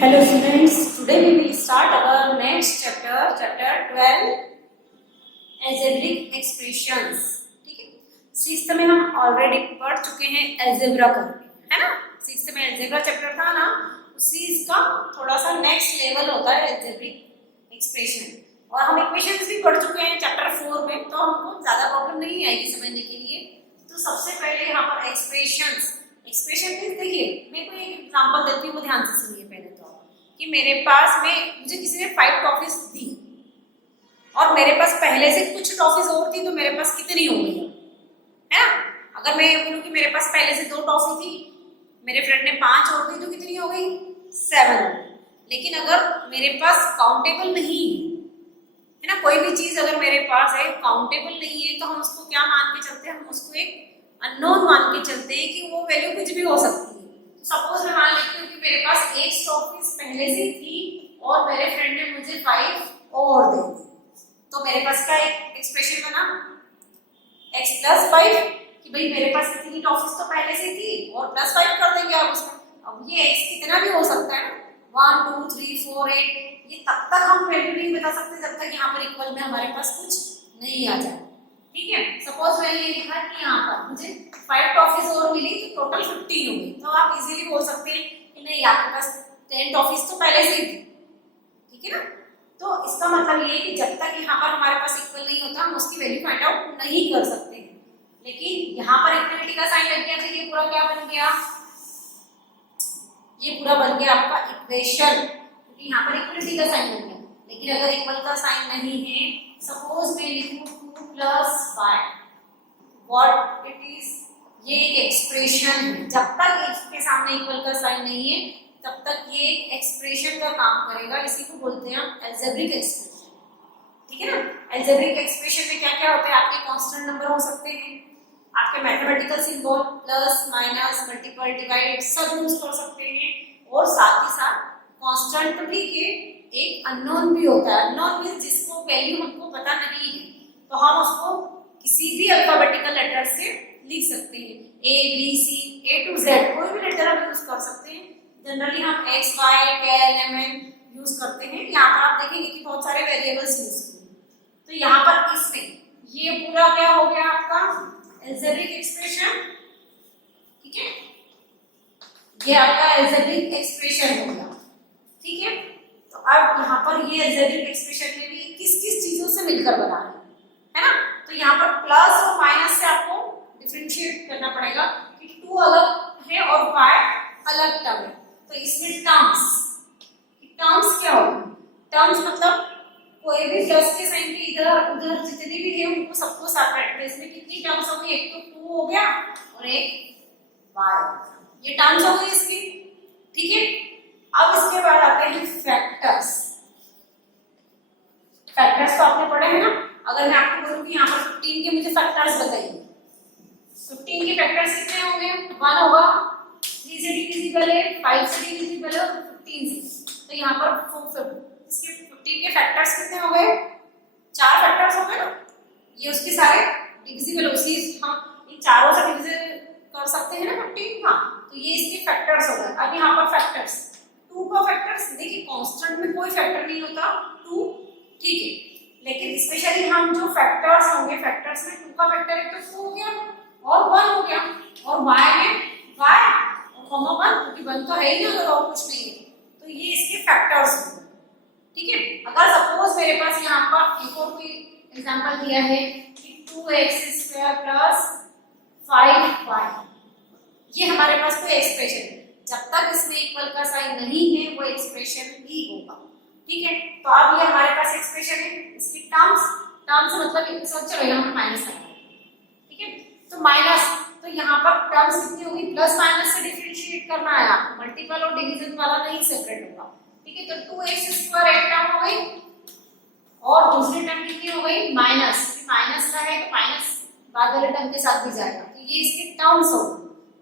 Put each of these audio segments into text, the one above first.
Hello students, today we will start our next chapter, chapter 12, algebraic expressions. ठीक है, sixth में हम already पढ़ चुके हैं अलजेब्रा का, है ना। सिक्स्थ में अलजेब्रा चैप्टर था ना, उसी इसका थोड़ा सा नेक्स्ट लेवल होता है अलजेब्रिक एक्सप्रेशन। और हम इक्वेशंस भी पढ़ चुके हैं चैप्टर 4 में, तो हमको ज्यादा प्रॉब्लम नहीं आएगी समझने के लिए। तो सबसे पहले यहाँ पर एक्सप्रेशन मीन्स देखिए, मैं कोई एक एग्जांपल देती हूँ, ध्यान से सुनिए पहले तो, कि मेरे पास में मुझे किसी ने 5 टॉफीज दी और मेरे पास पहले से कुछ टॉफीज और थी, तो मेरे पास कितनी हो गई है ना। अगर मैं ये बोलूँ कि मेरे पास पहले से 2 टॉफी थी, मेरे फ्रेंड ने 5 और दी, तो कितनी हो गई 7। लेकिन अगर मेरे पास काउंटेबल नहीं है ना, कोई भी चीज अगर मेरे पास है काउंटेबल नहीं है, तो हम उसको क्या मान के चलते हैं, हम उसको एक अननोन मान के चलते हैं कि वो वैल्यू कुछ भी हो सकती है। सपोज मैं मान लेती हूँ कि मेरे पास 1 टॉफीज पहले से थी और मेरे फ्रेंड ने मुझे 5 और दे दी, तो मेरे पास क्या एक एक्सप्रेशन बना x + 5, कि भाई मेरे पास इतनी टॉफीज तो पहले से थी और +5 कर देंगे आप उसमें। अब ये x कितना भी हो सकता है, 1 2 3 4 8, ये तब तक हम वैल्यू नहीं बता सकते जब तक यहाँ पर इक्वल में हमारे पास कुछ नहीं आ जाए। ठीक है, सपोज मैंने ये लिखा कि यहाँ पर मुझे 5 टॉफीज और मिली, तो टोटल 15 हो गई। तो आप इजीली बोल सकते हैं कि नहीं, आपके पास 10 टॉफीज तो पहले से ही थी। ठीक है ना, तो इसका मतलब ये है कि जब तक यहाँ पर हमारे पास इक्वल नहीं होता, हम उसकी वैल्यू फाइंड आउट नहीं कर सकते हैं। लेकिन यहाँ पर इक्वलिटी का साइन लग गया, तो ये पूरा क्या बन गया, ये पूरा बन गया आपका इक्वेशन, क्योंकि यहाँ पर इक्वलिटी का साइन लग गया। लेकिन अगर इक्वल का साइन नहीं है, सपोज मैं लिखूं 2 + 5, व्हाट इट इज, ये एक एक्सप्रेशन है। जब तक इसके सामने इक्वल का साइन नहीं है, तब तक ये एक्सप्रेशन का काम करेगा। इसी को बोलते हैं हम अलजेब्रिक एक्सप्रेशन। ठीक है ना, अलजेब्रिक एक्सप्रेशन में क्या क्या होता है, आपके कांस्टेंट नंबर हो सकते हैं, आपके mathematical symbol plus minus multiple divide सब यूज कर सकते हैं, और साथ ही साथ कांस्टेंट तो ठीक है, एक अननोन भी होता है। अननोन मींस जिसको वैल्यू हमको पता नहीं है, तो हम उसको किसी भी अल्फाबेटिकल लेटर से लिख सकते हैं, A B C A to Z, कोई भी लेटर हम यूज कर सकते हैं। जनरली हम X Y K L M N use करते हैं। यहाँ पर आप देखेंगे कि बहुत सारे वेरिएबल्स यूज करते हैं। तो यहाँ पर इसमें ये पूरा क्या हो गया आपका अलजेब्रिक एक्सप्रेशन। ठीक है, ये आपका अलजेब्रिक एक्सप्रेशन हो गया। ठीक है, तो अब यहाँ पर ये अलजेब्रिक एक्सप्रेशन में भी किस किस चीजों से मिलकर बना है ना। तो यहाँ पर प्लस और माइनस से आपको डिफरेंशिएट करना पड़ेगा कि 2 अलग है और 5 अलग टर्म है। तो इसमें टर्म्स क्या होगा, टर्म्स मतलब कोई भी प्लस के साइन के इधर उधर जितने भी है उनको सबको सेपरेट। तो इसमें कितनी टर्म्स होगी, एक तो 2 हो गया और एक y, ये टर्म्स हो गई इसकी। ठीक है, अब इसके बाद आते हैं फैक्टर्स। फैक्टर्स तो आपने पढ़े हैं ना। अगर मैं आपको बोलूं कि यहाँ पर 15 के मुझे फैक्टर्स बताइए, 15 के फैक्टर्स कितने होंगे, 1 होगा, 3 से डिविजिबल है, 5 से डिविजिबल है, 15 से। तो यहाँ पर इसके 15 के फैक्टर्स कितने हो गए, 4 फैक्टर्स हो गए ना। ये उसके सारे डिविजिबल, उसी हम इन चारों से डिविजिबल कर सकते हैं ना 15 का, तो ये इसके फैक्टर्स हो गए। अब यहाँ पर फैक्टर्स 2 का फैक्टर्स, देखिए कांस्टेंट में कोई फैक्टर नहीं होता 2, ठीक है, लेकिन स्पेशली हम जो फैक्टर्स होंगे, फैक्टर्स में 2 का फैक्टर एक तो 2 हो गया और 1 हो गया, और y में y और कॉमा 1, क्योंकि 1 तो है ही ना, अगर और कुछ नहीं है, तो ये इसके फैक्टर्स होंगे। ठीक है, अगर सपोज मेरे पास यहाँ पर एक और कोई एग्जांपल दिया है कि 2x² + 5y, ये हमारे पास कोई एक्सप्रेशन है। जब तक इसमें इक्वल का साइन नहीं है, वो एक्सप्रेशन ही होगा। ठीक है, तो अब ये हमारे पास एक्सप्रेशन है, इसकी टर्म्स मतलब सब चलेगा, हम माइनस करेंगे। ठीक है, तो माइनस, तो यहाँ पर टर्म्स कितनी होगी, प्लस माइनस से डिफरेंशिएट करना है आपको, मल्टीपल और डिवीजन वाला नहीं सेपरेट होगा। ठीक है, तो 2x² एक टर्म हो गई और दूसरी टर्म कितनी हो गई माइनस, माइनस का है तो माइनस बाद वाले टर्म के साथ भी जाएगा, तो ये इसके टर्म्स हो,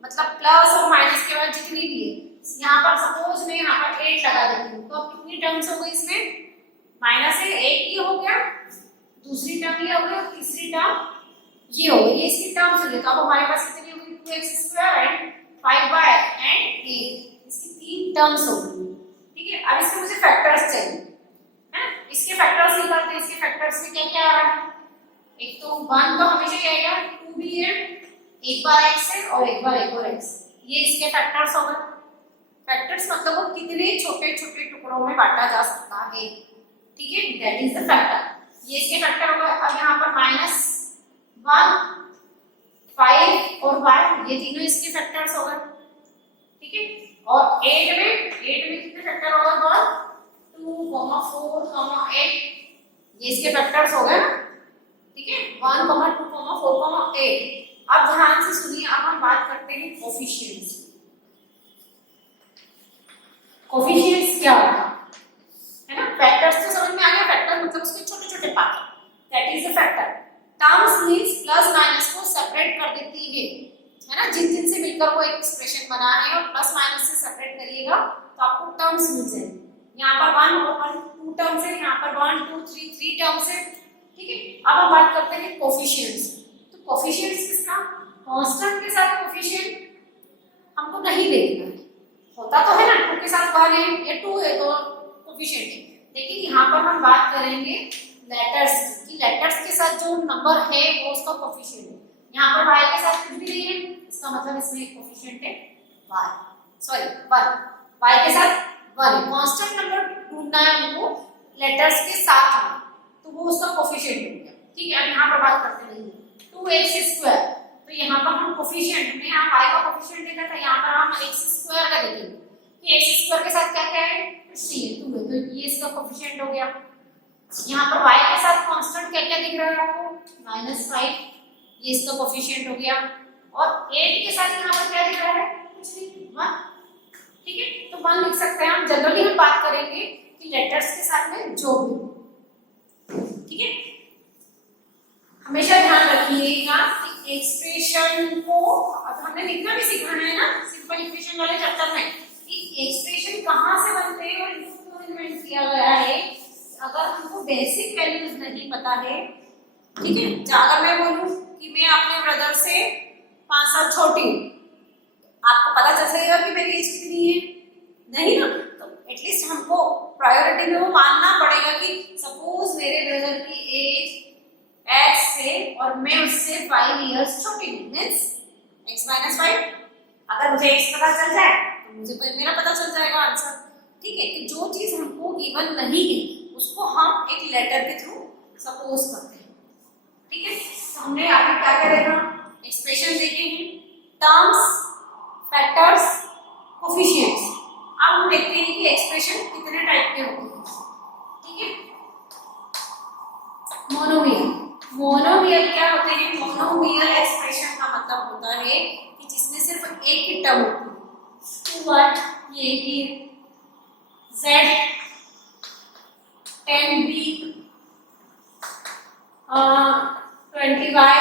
मतलब प्लस और माइनस के बाद जितनी भी है। यहाँ पर सपोज मैं यहाँ पर 8 लगा देती हूँ, तो अब कितनी टर्म्स हो गई इसमें, माइनस है, 1 ये हो गया, दूसरी टर्म ये हो गई, और तीसरी टर्म ये हो गई, ये इसकी टर्म्स हो गई। तो अब हमारे पास कितनी हो गई, 2x² एंड 5y एंड 8, इसकी 3 टर्म्स हो गई। ठीक है। अब इसके मुझे फैक्टर्स चाहिए है ना, इसके फैक्टर्स निकालते हैं। इसके फैक्टर्स में क्या क्या आ रहा है, एक तो 1 तो हमेशा क्या आएगा 2 भी है, एक बार x है और एक बार एक और x, ये इसके फैक्टर्स हो गए। फैक्टर्स मतलब वो कितने छोटे छोटे टुकड़ों में बांटा जा सकता है, ठीक है, दैट इज द फैक्टर। ये इसके फैक्टर हो गए। अब यहाँ पर -1 5 और y ये तीनों इसके फैक्टर्स हो गए, ठीक है। और 8 में कितने फैक्टर हो गए, 1 2 4 8, ये इसके फैक्टर्स हो गए ना, ठीक है, 1 2 4 8। अब ध्यान से सुनिए, अब हम बात करते हैं कोफिशिएंट्स। कोफिशिएंट्स क्या होता है ना, फैक्टर्स तो समझ में आ गया, फैक्टर मतलब उसके छोटे छोटे part, that is the factor. Terms means plus minus को सेपरेट कर देती है ना, जिन जिन से मिलकर वो एक्सप्रेशन बना है और प्लस माइनस से सेपरेट करिएगा तो आपको टर्म्स मिल जाएंगे। यहाँ पर 1 2 टर्म्स है, यहाँ पर 1 2 3 टर्म्स है, ठीक है। अब हम बात करते हैं कोफिशिएंट्स। तो कोफिशिएंट्स किसका, कांस्टेंट के साथ कोफिशिएंट हमको नहीं देखना है, होता तो है ना 2 के साथ 1 है या 2 है तो कोफिशिएंट है, लेकिन यहाँ पर हम बात करेंगे लेटर्स की, लेटर्स के साथ जो नंबर है वो उसका कोफिशिएंट है। यहाँ पर y के साथ कुछ भी नहीं है, इसका मतलब इसमें एक कोफिशिएंट है y, सॉरी 1, y के साथ 1 है। कांस्टेंट नंबर ढूंढना है हमको लेटर्स के साथ में, तो वो उसका कोफिशिएंट हो गया, ठीक है। अब यहाँ पर बात करते हैं 2x², तो यहाँ पर हम कोफिशिएंट में यहाँ y का कोफिशिएंट देखा था, यहाँ पर हम x² का देखेंगे कि x² के साथ क्या क्या है, कुछ नहीं है 2 है, तो ये इसका कोफिशिएंट हो गया। यहाँ पर y के साथ कांस्टेंट क्या क्या दिख रहा है आपको, -5, ये इसका कोफिशिएंट हो गया। और 8 के साथ यहाँ पर क्या दिख रहा है, कुछ नहीं 1, ठीक है, तो 1 लिख सकते हैं हम। जनरली हम बात करेंगे कि लेटर्स के साथ में जो भी, ठीक है। हमेशा ध्यान रखिएगा कि एक्सप्रेशन को, अब हमने लिखना भी सीखना है ना सिंपल इक्वेशन वाले चैप्टर में, कि एक्सप्रेशन कहाँ से बनते हैं और इनको क्यों इन्वेंट किया गया है। अगर हमको बेसिक वैल्यूज नहीं पता है, ठीक है, अगर मैं बोलूं कि मैं अपने ब्रदर से 5 साल छोटी हूँ, आपको पता चल जाएगा कि मेरी एज कितनी है, नहीं ना, तो एटलीस्ट हमको प्रायोरिटी में वो मानना पड़ेगा कि सपोज मेरे ब्रदर की एज x है और मैं उससे 5 इयर्स छोटी हूँ, मींस x - 5। अगर मुझे x पता चल जाए तो मुझे मेरा पता चल जाएगा आंसर, ठीक है। कि जो चीज हमको गिवन नहीं है उसको हम एक लेटर के थ्रू सपोज करते हैं, ठीक है। तो हमने आगे क्या क्या देखा, एक्सप्रेशन देखे हैं, टर्म्स, फैक्टर्स, कोफिशिएंट्स। अब हम देखते हैं कि एक्सप्रेशन कितने टाइप के होते हैं, ठीक है। मोनोमियल, मोनोमियल क्या होते हैं, मोनोमियल एक्सप्रेशन का मतलब होता है कि जिसमें सिर्फ एक ही टर्म होती है, 2y ये z 10b 20y,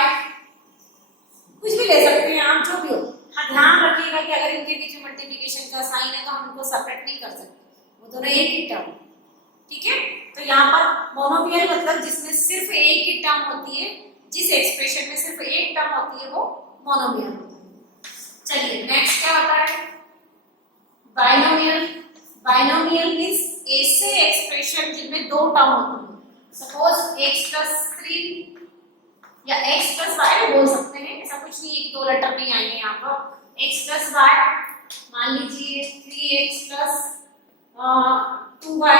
कुछ भी ले सकते हैं आप, जो भी हो। हाँ, ध्यान रखिएगा कि अगर इनके बीच में मल्टीप्लिकेशन का साइन है तो हम उनको सेपरेट नहीं कर सकते, वो दोनों एक ही टर्म, ठीक है। तो यहाँ पर मोनोमियल मतलब जिसमें सिर्फ एक ही टर्म होती है, जिस एक्सप्रेशन में सिर्फ एक टर्म होती है वो मोनोमियल होता है। चलिए नेक्स्ट क्या होता है, बाइनोमियल। बाइनोमियल मींस ऐसे एक्सप्रेशन जिनमें 2 टर्म होती है, सपोज x+3 या x+y बोल सकते हैं, ऐसा कुछ नहीं है कि 2 लेटर नहीं आएंगे यहाँ पर। x+y मान लीजिए 3x + 2y,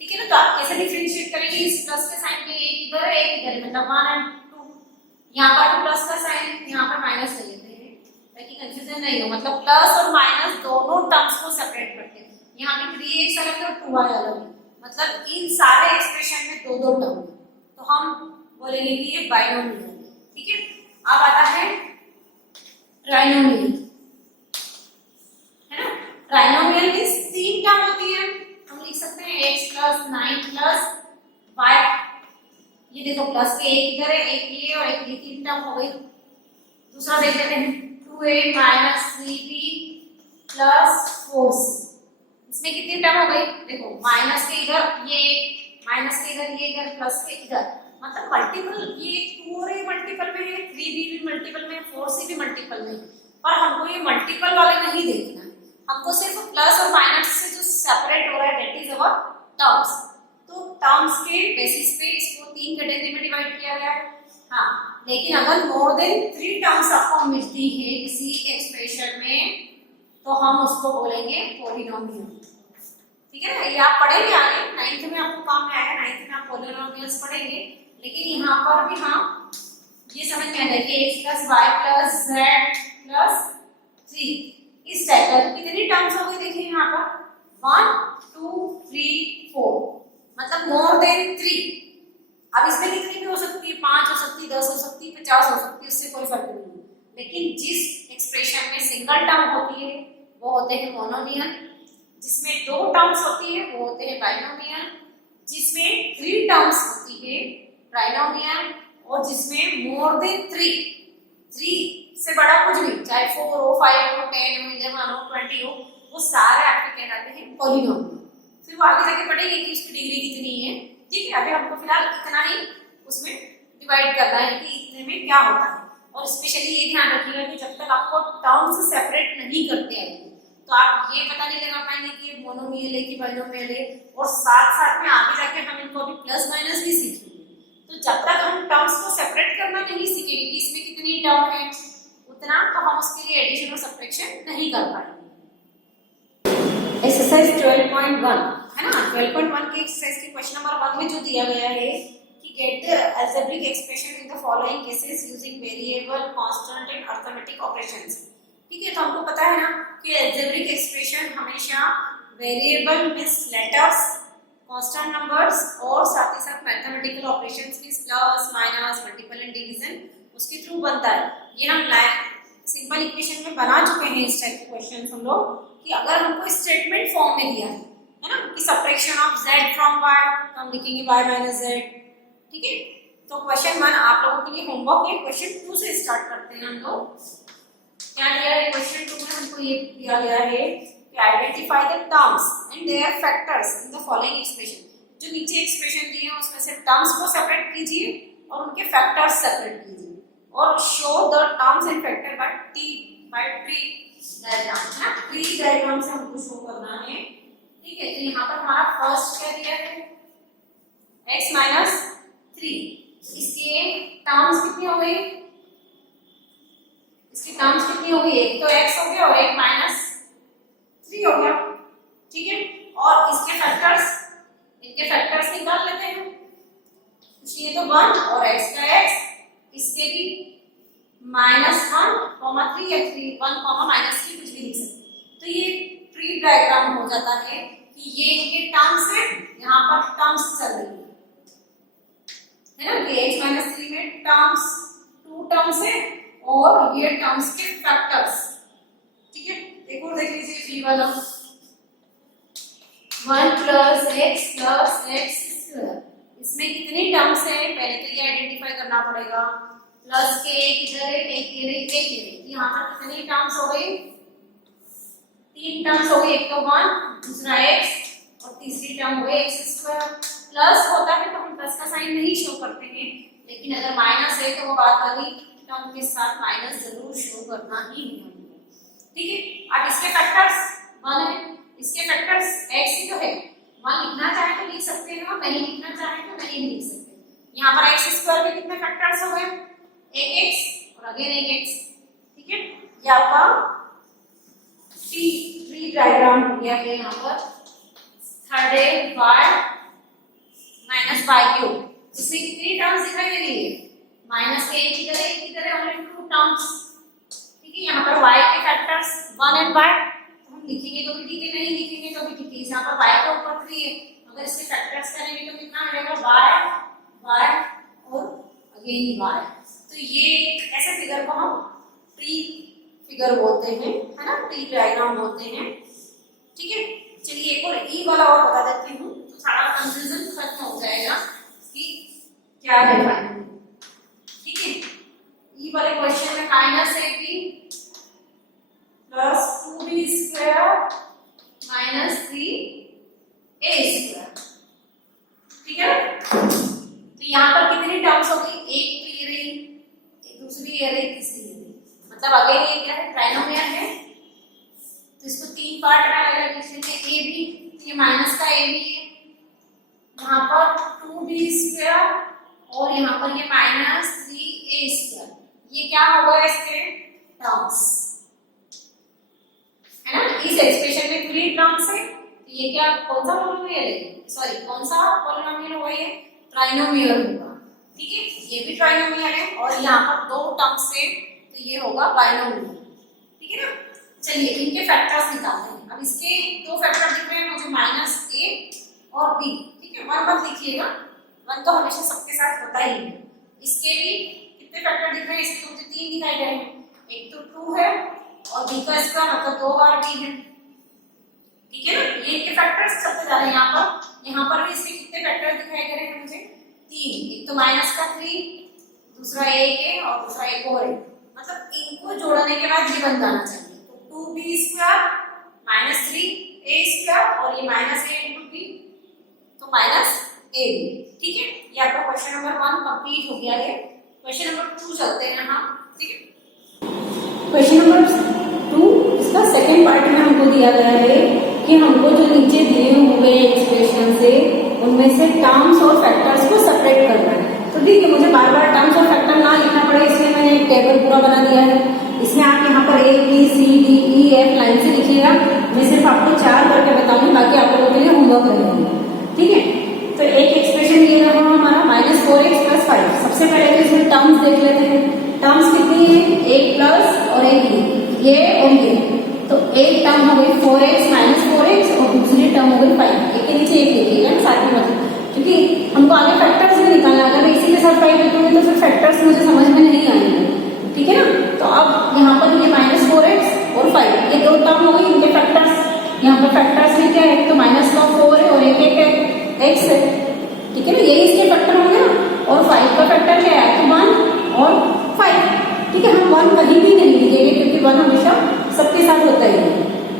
ठीक है ना। तो आप कैसे डिफरेंशिएट करेंगे, इस प्लस के साइन के एक इधर है एक इधर है, मतलब 1 और 2, यहाँ पर प्लस का साइन यहाँ पर माइनस ले लेते हैं ताकि कंफ्यूजन नहीं हो, मतलब प्लस और माइनस दोनों टर्म्स को सेपरेट करते हैं। यहाँ पे 3x अलग है और 2y अलग है, मतलब इन सारे एक्सप्रेशन में 2 टर्म है, तो हम बोलेंगे कि ये बाइनोमियल है, ठीक है। अब आता है ट्राइनोमियल, है ना। ट्राइनोमियल मींस 3 टर्म होती है, हम लिख सकते हैं x + 9 + y, ये देखो प्लस के एक इधर है एक ये और एक ये, 3 टर्म हो गई। दूसरा देख लेते हैं 2a - 3b + 4c, इसमें कितनी टर्म हो गई, देखो माइनस के इधर ये, माइनस के इधर ये इधर, प्लस के इधर, मतलब मल्टीपल, ये 2 और ये मल्टीपल में है, 3b भी मल्टीपल में, 4c भी मल्टीपल में, पर हमको ये मल्टीपल वाले नहीं देखना है, हमको सिर्फ प्लस और माइनस से जो सेपरेट हो रहा है दैट इज अवर टर्म्स। तो टर्म्स के बेसिस पे इसको 3 कैटेगरी में डिवाइड किया गया है। हाँ, लेकिन अगर मोर देन 3 टर्म्स आपको मिलती है किसी एक्सप्रेशन में तो हम उसको बोलेंगे पॉलिनोमियल। ठीक है ना, ये आप पढ़ेंगे आगे 9th में, आपको काम में आएगा 9th में आप पॉलिनोमियल्स पढ़ेंगे। लेकिन यहाँ पर भी हम ये समझ में आएगा कि x + y + z + 3 इस टाइप का कितनी टर्म्स हो गई देखिए यहाँ पर 1 2 3 4, मतलब मोर देन 3। अब इसमें कितनी भी हो सकती है, 5 हो सकती है, 10 हो सकती है, 50 हो सकती है, उससे कोई फर्क नहीं है। लेकिन जिस एक्सप्रेशन में सिंगल टर्म होती है वो होते हैं मोनोमियल, जिसमें 2 टर्म्स होती है वो होते हैं बाइनोमियल, जिसमें 3 टर्म्स होती है ट्राइनोमियल, और जिसमें मोर देन 3 से बड़ा कुछ भी, चाहे 4 हो, 5 हो, 10 हो, 11 हो, 20 हो, वो सारे आपके कहलाते हैं पॉलिनोमियल। फिर वो आगे जाके पढ़ेंगे कि उसकी डिग्री कितनी है। ठीक है, अभी हमको फिलहाल इतना ही उसमें डिवाइड करना है कि इतने में क्या होता है। और स्पेशली ये ध्यान रखिएगा कि जब तक आपको टर्म्स सेपरेट नहीं करते आएंगे तो आप ये पता नहीं लगा पाएंगे कि ये मोनोमियल है कि बाइनोमियल है। और साथ साथ में आगे जाके हम इनको अभी प्लस माइनस भी सीखेंगे। तो जब तक हम टर्म्स को सेपरेट करना नहीं सीखेंगे कि इसमें कितनी टर्म है उतना, तो हम उसके लिए एडिशन और सब्ट्रैक्शन नहीं कर पाएंगे। एक्सरसाइज 12.1 है ना, 12.1 के एक्सरसाइज के क्वेश्चन नंबर 1 में जो दिया गया है कि get the algebraic expression in the following cases using variable, constant and arithmetic operations. ठीक है, तो हमको पता है ना कि अलजेब्रिक एक्सप्रेशन हमेशा variable means letters, constant numbers और साथ ही साथ mathematical operations means plus minus multiple and division उसके थ्रू बनता है। ये हम सिंपल इक्वेशन में बना चुके हैं इस टाइप के क्वेश्चन हम लोग, कि अगर हमको स्टेटमेंट फॉर्म में दिया है ना कि subtraction of z from y, तो हम लिखेंगे y - z। ठीक है, तो क्वेश्चन 1 आप लोगों के लिए होमवर्क है। क्वेश्चन 2 से स्टार्ट करते हैं हम लोग। क्या दिया है क्वेश्चन 2 में, हमको ये दिया गया है कि identify the terms and their factors in the following expression. जो नीचे एक्सप्रेशन दिए हैं उसमें से टर्म्स को सेपरेट कीजिए और उनके फैक्टर्स सेपरेट कीजिए, और show the terms and factor by tree diagram है ना, ट्री डायग्राम से हमको शो करना है। ठीक है, तो यहाँ पर हमारा फर्स्ट क्या दिया है x - 3। इसके टर्म्स कितनी हो गई, इसकी टर्म्स कितनी हो गई, एक तो x हो गया और एक -3 हो गया। ठीक है, और इसके फैक्टर्स, इनके फैक्टर्स निकाल लेते हैं। ये तो 1 और x का x, इसके भी -1, -3 या 3 1, -3 कुछ भी लिख सकते। तो ये ट्री डायग्राम हो जाता है कि ये इनके टर्म्स है, यहाँ पर टर्म्स चल रही है ना, कि x - 3 में टर्म्स 2 टर्म्स है और ये टर्म्स के फैक्टर्स। ठीक है, एक और देख लीजिए फ्री वाला 1 + x + x²। इसमें कितनी टर्म्स है पहले तो ये आइडेंटिफाई करना पड़ेगा। प्लस के एक इधर है, एक इधर है, एक इधर है, यहाँ पर कितनी टर्म्स हो गई, 3 टर्म्स हो गई। एक तो 1, दूसरा x और तीसरी टर्म हो गई x²। प्लस होता है तो हम प्लस का साइन नहीं शो करते हैं, लेकिन अगर माइनस है तो वो बात वाली टर्म के साथ माइनस जरूर शो करना ही है। ठीक है, अब इसके फैक्टर्स 1 है, इसके फैक्टर्स x ही तो है। 1 लिखना चाहे तो लिख सकते हैं और नहीं लिखना चाहे तो नहीं लिख सकते। यहाँ पर x² के कितने फैक्टर्स हो गए, एक x और अगेन एक x। ठीक है, ये आपका ट्री डायग्राम हो गया है। यहाँ पर थर्ड है y - y³। इसमें कितनी टर्म्स दिखाई दे रही है, माइनस के एक इधर है, एक इधर है, ओनली 2 टर्म्स। ठीक है, यहाँ पर y के फैक्टर्स 1 एंड y, तो हम लिखेंगे तो भी ठीक है, नहीं लिखेंगे तो भी ठीक है। यहाँ पर y के ऊपर 3 है, अगर इसके फैक्टर्स करेंगे तो कितना मिलेगा, y और अगेन y। तो ये ऐसे फिगर को हम ट्री फिगर बोलते हैं, है ना, ट्री डायग्राम बोलते हैं। ठीक है, चलिए एक और ई वाला और बता देती हूँ तो सारा कंफ्यूजन खत्म हो जाएगा कि क्या है फाइनल। ठीक है, ई वाले क्वेश्चन में माइनस है कि +2b² - 3a²। ठीक है, तो यहाँ पर कितनी टर्म्स हो गई, एक तो ये रही, एक दूसरी ये रही, तीसरी ये रही, मतलब अगेन ये क्या है ट्राइनोमियल है, तो इसको 3 तीन पार्ट में अलग अलग लिख लेते हैं। ए बी, ये माइनस का ए बी है, यहाँ पर 2b² और यहाँ पर ये -3a²। ये क्या होगा इसके टर्म्स, है ना। इस एक्सप्रेशन में 3 टर्म्स है, तो ये क्या कौन सा पॉलिनोमियल है, सॉरी कौन सा पॉलिनोमियल होगा, ये ट्राइनोमियल होगा, ठीक है। ये भी ट्राइनोमियल है और यहाँ पर 2 टर्म्स है, तो ये होगा बाइनोमियल, ठीक है ना। चलिए इनके फैक्टर्स निकालते हैं। अब इसके 2 फैक्टर दिख रहे हैं मुझे, -a और b, ठीक है। 1 मत लिखिएगा, 1 तो हमेशा सबके साथ होता ही है। इसके भी कितने फैक्टर दिख रहे हैं, इसके तो मुझे 3 दिखाई दे रहे हैं, एक तो 2 है और b का इसका मतलब 2 बार b है, ठीक है ना। ये इनके फैक्टर्स चलते जा रहे हैं। यहाँ पर भी इसके कितने फैक्टर दिखाई दे रहे हैं मुझे, 3, एक तो -3, दूसरा 1 है और दूसरा 1 और है, मतलब इनको जोड़ने के बाद ये बन जाना चाहिए। तो 2b² -3a² और ये -a × b, तो -ab, ठीक है। ये आपका क्वेश्चन नंबर 1 कंप्लीट हो गया है। क्वेश्चन नंबर 2 चलते हैं हम, ठीक है। क्वेश्चन नंबर 2 इसका सेकंड पार्ट में हमको दिया गया है कि हमको जो नीचे दिए हुए एक्सप्रेशन से उनमें से टर्म्स और फैक्टर्स को सेपरेट करना है। तो ठीक है, मुझे बार बार टर्म्स और फैक्टर ना लिखना पड़े, इसलिए मैंने एक टेबल पूरा बना दिया है। इसमें आप यहाँ पर A B C D E F line से लिखिएगा। मैं सिर्फ आपको 4 करके बताऊंगी, बाकी आप लोगों के लिए होमवर्क रहेगा, ठीक है। तो एक एक्सप्रेशन ये रहा हमारा -4x + 5। सबसे पहले तो इसमें टर्म्स देख लेते हैं। टर्म्स कितनी है, 1 प्लस और 1 ये और ये, तो एक टर्म हो गई 4x -4x और दूसरी टर्म हो गई 5। एक के नीचे एक लिखिएगा साथ में, मतलब क्योंकि हमको आगे फैक्टर्स भी निकालना है। अगर इसी के साथ 5 लिखूंगी तो फिर फैक्टर्स मुझे समझ में नहीं आएंगे, ठीक है ना। तो अब यहाँ पर ये -4x और 5 ये 2 टर्म हो गई, इनके फैक्टर्स। यहाँ पर फैक्टर्स में क्या है, एक तो -4 है और एक x है, ठीक है ना। यही इसके फैक्टर होंगे ना। और 5 का फैक्टर क्या है, तो 1 और 5, ठीक है। हम 1 कहीं भी नहीं लिखेंगे क्योंकि 1 हमेशा सबके साथ होता है,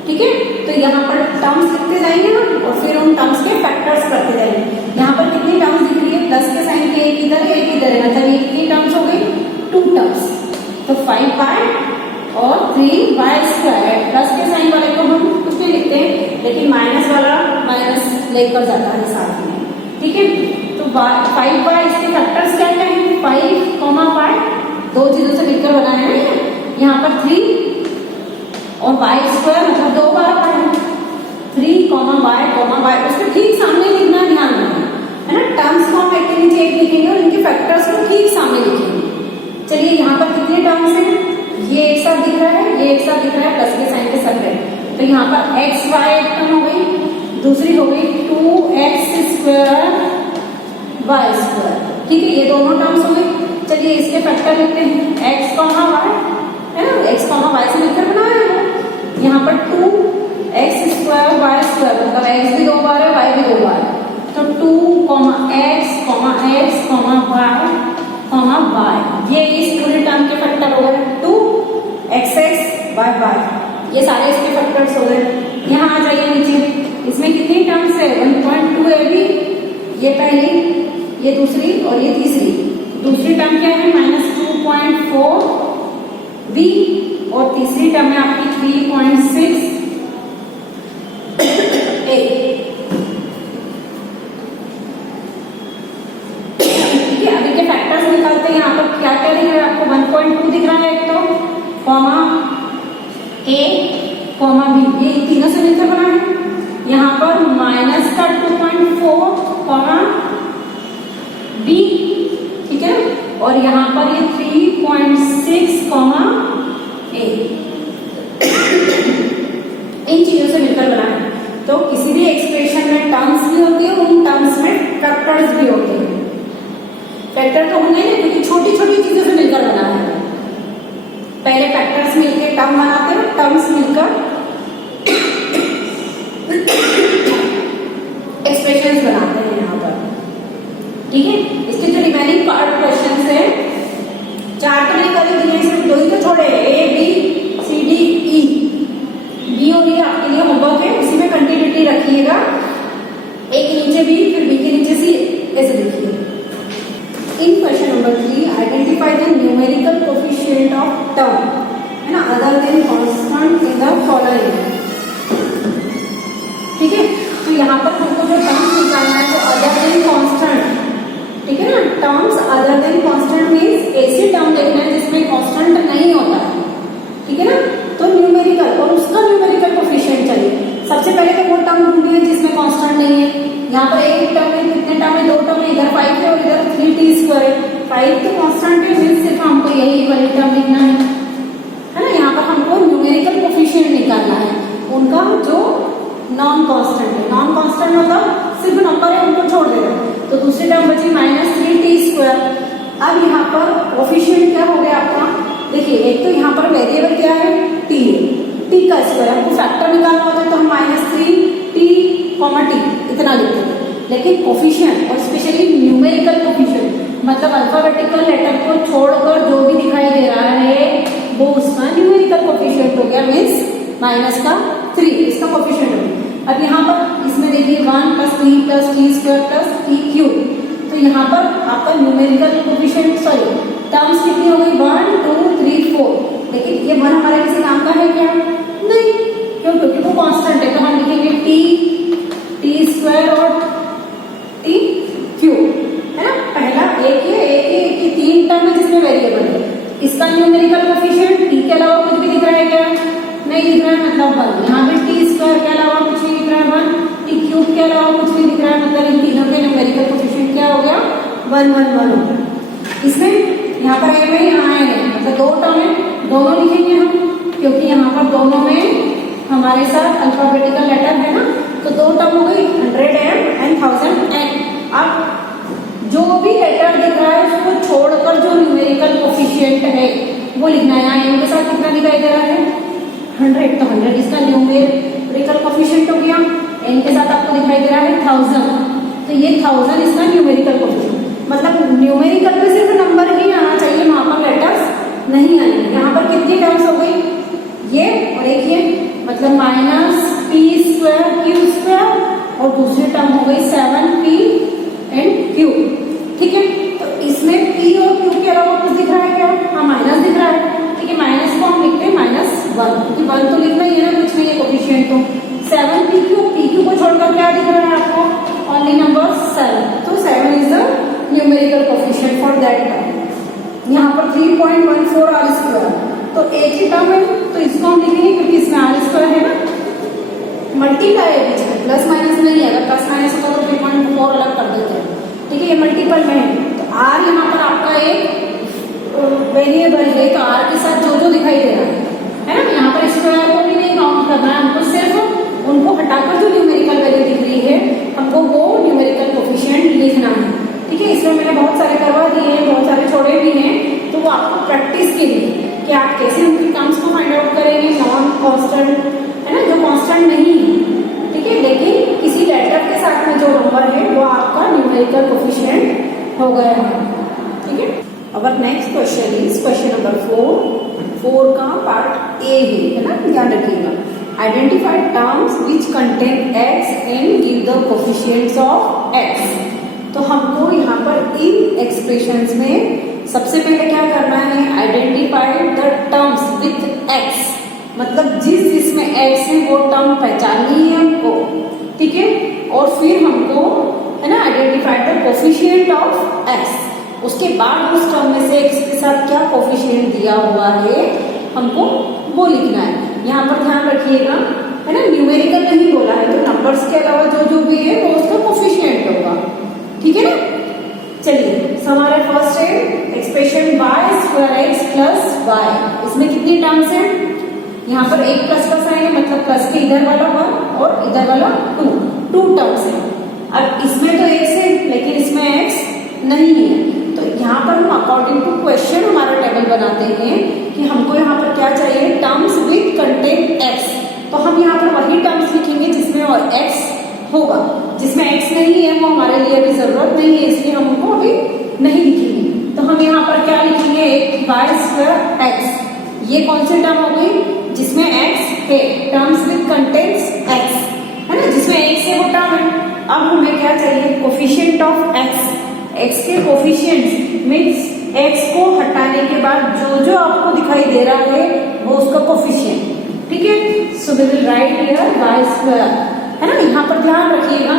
ठीक है। तो यहाँ पर टर्म्स लिखते जाएंगे ना और फिर उन टर्म्स के फैक्टर्स करते जाएंगे। यहाँ पर कितनी टर्म्स दिख रही है, प्लस के साइन के एक इधर है एक इधर है, मतलब ये कितनी टर्म्स हो गई, 2 टर्म्स। तो 5y और 3y²। प्लस के साइन वाले को हम कुछ भी लिखते हैं, लेकिन माइनस वाला माइनस लेकर जाता है साथ में, ठीक है। तो 5y इसके फैक्टर्स क्या क्या है, 5, y 2 चीजों से मिलकर बनाया है। यहाँ पर 3 और y² मतलब 2 बार है, 3, y, उसको ठीक सामने लिखना, ध्यान रखना, है ना। टर्म्स को हम एक के नीचे एक लिखेंगे और इनके फैक्टर्स को ठीक सामने लिखेंगे। चलिए यहाँ पर कितने टर्म्स हैं, ये एक साथ दिख रहा है, ये एक साथ दिख रहा है, प्लस के साइन के सेपरेट। तो यहाँ पर x y एक टर्म हो गई, दूसरी हो गई 2x² y², ठीक है। ये दोनों टर्म्स हो गई। चलिए इसके फैक्टर लिखते हैं, x, y, है ना, x, y से मिलकर बनाया है। यहाँ पर 2x² y², मतलब x भी 2 बार है, y भी 2 बार है, तो 2x, y, ये इस पूरे टर्म के फैक्टर हो गए, 2xx y, ये सारे इसके फैक्टर्स हो गए। यहाँ आ जाइए नीचे, इसमें कितनी टर्म्स है, 1.2 ab, ये पहली, ये दूसरी और ये तीसरी। दूसरी टर्म क्या है, -2.4 b और तीसरी टर्म है आपकी 3.6 a, ठीक है। अब इनके फैक्टर्स निकालते हैं। यहाँ पर क्या क्या दिख रहा है आपको, 1.2 दिख रहा है एक तो, कॉमा a, कॉमा b, ये तीनों से मिलकर बना है। यहाँ पर -2.4, कॉमा b, ठीक है। और यहाँ पर ये 3.6, कॉमा a, इन चीजों से मिलकर बना है। तो किसी भी एक्सप्रेशन में टर्म्स भी होती है, उन टर्म्स में फैक्टर्स भी होते हैं। फैक्टर तो होंगे ना, क्योंकि छोटी छोटी चीजों से मिलकर बना है। पहले फैक्टर्स मिलकर टर्म बनाते हैं, टर्म्स मिलकर एक्सप्रेशंस बनाते हैं यहाँ पर, ठीक है। इसके जो रिमेनिंग पार्ट क्वेश्चन है, 4 तो नहीं कर दिए, सिर्फ 2 ही तो छोड़े, A B C D E, B और ये आपके लिए होमवर्क है, उसी में कंटिन्यूटी रखिएगा। A के नीचे B, फिर B के नीचे C, ऐसे लिखिए। In question number 3, identify the numerical coefficient of term, है ना, other than constant in the following. ठीक है। तो यहाँ पर हमको जो टर्म्स निकालना है वो अदर देन कांस्टेंट, ठीक है ना। Terms other than constant means ऐसी टर्म देखना है जिसमें कांस्टेंट नहीं होता है, ठीक है ना। तो न्यूमेरिकल और उसका न्यूमेरिकल कोफिशिएंट चाहिए। सबसे पहले तो वो टर्म ढूंढनी है जिसमें कांस्टेंट नहीं है। यहाँ पर एक टर्म है, कितने टर्म है, 2 टर्म है, इधर 5 है और इधर 3t² है। 5 तो कांस्टेंट है, सिर्फ हमको यही वाली टर्म लिखना है ना। यहाँ पर हमको न्यूमेरिकल कोफिशिएंट निकालना है उनका जो नॉन कांस्टेंट है। नॉन कांस्टेंट मतलब सिर्फ नंबर है, उनको छोड़ देना। तो दूसरी टर्म बची -3t²। अब यहाँ पर कोफिशिएंट क्या हो गया आपका, देखिए एक तो यहाँ पर वेरिएबल क्या है, t t का स्क्वायर। हमको फैक्टर निकालना होता है तो हम -3t, t इतना लिखते हैं। लेकिन कोफिशिएंट और स्पेशली न्यूमेरिकल कोफिशिएंट मतलब अल्फाबेटिकल लेटर को छोड़कर जो भी दिखाई दे रहा है वो उसका न्यूमेरिकल कोफिशिएंट हो गया, मीन्स -3 इसका कोफिशिएंट हो गया। अब यहाँ पर इसमें देखिए 1 + 3 + t² + t³। तो यहाँ पर आपका न्यूमेरिकल कोफिशिएंट सॉरी टर्म्स कितनी हो गई, 1 2 3 4। लेकिन ये 1 हमारे किसी काम का है क्या, नहीं, क्यों, क्योंकि वो कांस्टेंट है। तो हम लिखेंगे t² और t³ है ना। पहला एक ही 3 टर्म है जिसमें वेरिएबल है। इसका न्यूमेरिकल कोफिशिएंट t के अलावा कुछ भी दिख रहा है क्या, नहीं दिख रहा है, मतलब 1। यहाँ पे t² के अलावा कुछ नहीं दिख रहा है 1, t³ के अलावा कुछ नहीं दिख रहा है, मतलब इन तीनों के न्यूमेरिकल कोफिशिएंट क्या हो गया, 1 1 1 हो गया। इसमें यहाँ पर ए में यहाँ है, मतलब 2 टर्म है, दोनों लिखेंगे हम, क्योंकि यहाँ पर दोनों में हमारे साथ अल्फाबेटिकल लेटर है ना। तो 2 टर्म हो गई, 100m and 1000m। अब जो भी लेटर दिख रहा है उसको छोड़कर जो न्यूमेरिकल कोफिशिएंट है वो लिखना है। यहाँ एम के साथ कितना दिखाई दे रहा है, 100, तो 100 इसका न्यूमेरिकल कोफिशिएंट हो गया। एन के साथ आपको दिखाई दे रहा है 1000, तो ये 1000 इसका न्यूमेरिकल कोफिशिएंट। मतलब न्यूमेरिकल में सिर्फ नंबर ही आना चाहिए, वहां पर लेटर्स नहीं आएंगे। यहाँ पर कितनी टर्म्स हो गई, ये और एक ये, मतलब -p² q² और दूसरी टर्म हो गई 7p and q, ठीक है। तो इसमें p और q के अलावा कुछ दिख रहा है क्या, हाँ माइनस दिख रहा है, ठीक है। माइनस को हम लिखते हैं -1, क्योंकि 1 तो लिखना ही है ना, कुछ नहीं है कोफिशिएंट। तो 7pq को छोड़कर क्या दिख रहा है आपको, ओनली नंबर 7। तो 7 is the numerical coefficient for that term. यहाँ पर 3.14 r², तो एक ही टर्म है तो इसको हम लिखेंगे क्योंकि इसमें r² है ना, मल्टीप्लाई है बीच में, प्लस माइनस नहीं है। अगर प्लस माइनस होता तो 3.4 अलग कर देते हैं, ठीक है। ये मल्टीपल में है तो r यहाँ पर आपका एक वेरिएबल है, तो r के साथ जो जो दिखाई दे रहा है ना, यहाँ पर स्क्वायर को भी नहीं काउंट करना है हमको, सिर्फ उनको हटाकर जो न्यूमेरिकल वैल्यू दिख रही है हमको वो न्यूमेरिकल कोफिशिएंट लिखना है, ठीक है। इसमें मैंने बहुत सारे करवा दिए हैं, बहुत सारे छोड़े भी हैं, तो वो आपको प्रैक्टिस के लिए कि आप कैसे उनकी टर्म्स को फाइंड आउट करेंगे। नॉन कांस्टेंट है ना, जो कांस्टेंट नहीं है, ठीक है, लेकिन किसी लेटर के साथ में जो नंबर है वो आपका न्यूमेरिकल कोफिशिएंट हो गया है, ठीक है। Our next question is question number 4 का पार्ट ए है ना, ध्यान रखिएगा। Identify terms which contain x and give the coefficients of x। तो हमको यहाँ पर इन एक्सप्रेशंस में सबसे पहले क्या करना है, identify the terms with x, मतलब जिसमें x है वो टर्म पहचाननी है हमको, ठीक है। और फिर हमको है ना identify the coefficient of x। उसके बाद उस टर्म में से x के साथ क्या कोफिशिएंट दिया हुआ है हमको वो लिखना है। यहाँ पर ध्यान रखिएगा है ना, न्यूमेरिकल नहीं बोला है तो नंबर्स के अलावा जो जो भी है वो उसका कोफिशिएंट होगा, ठीक है ना। चलिए हमारा फर्स्ट है एक्सप्रेशन y² x + y। इसमें कितनी टर्म्स हैं, यहाँ पर एक प्लस का साइन है, मतलब प्लस के इधर वाला 1 और इधर वाला 2 टर्म्स है। अब इसमें तो x है लेकिन इसमें x नहीं है, तो यहाँ पर हम अकॉर्डिंग टू क्वेश्चन हमारा टेबल बनाते हैं कि हमको यहाँ पर क्या चाहिए, टर्म्स विथ कंटेन x। तो हम यहाँ पर वही टर्म्स लिखेंगे जिसमें और x होगा, जिसमें x नहीं है वो हमारे लिए अभी जरूरत नहीं है, इसलिए हम उनको अभी नहीं लिखेंगे। तो हम यहाँ पर क्या लिखेंगे, y² x। ये कौन सी टर्म हो गई, जिसमें x है, टर्म्स विथ कंटेन्स x है ना, जिसमें x है वो टर्म है। अब हमें क्या चाहिए, कोफिशिएंट ऑफ x। x के कोफिशिएंट्स मीन्स x को हटाने के बाद जो जो आपको दिखाई दे रहा है वो उसका कोफिशिएंट, ठीक है। So we will write here y²। है ना। यहाँ पर ध्यान रखिएगा,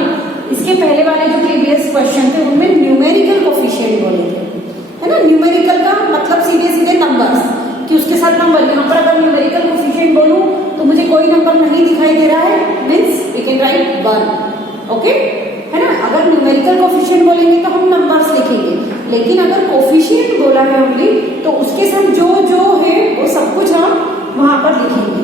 इसके पहले वाले जो प्रीवियस क्वेश्चन थे उनमें न्यूमेरिकल कोफिशिएंट बोले थे, है ना। न्यूमेरिकल का मतलब सीधे सीधे नंबर्स, कि उसके साथ नंबर। यहाँ पर अगर न्यूमेरिकल कोफिशिएंट बोलूं तो मुझे कोई नंबर नहीं दिखाई दे रहा है, means we can write 1, okay, है ना। अगर न्यूमेरिकल कोफिशिएंट बोलेंगे तो हम नंबर्स लिखेंगे, लेकिन अगर कोफिशिएंट बोला है ओनली तो उसके साथ जो जो है वो सब कुछ हम वहां पर लिखेंगे।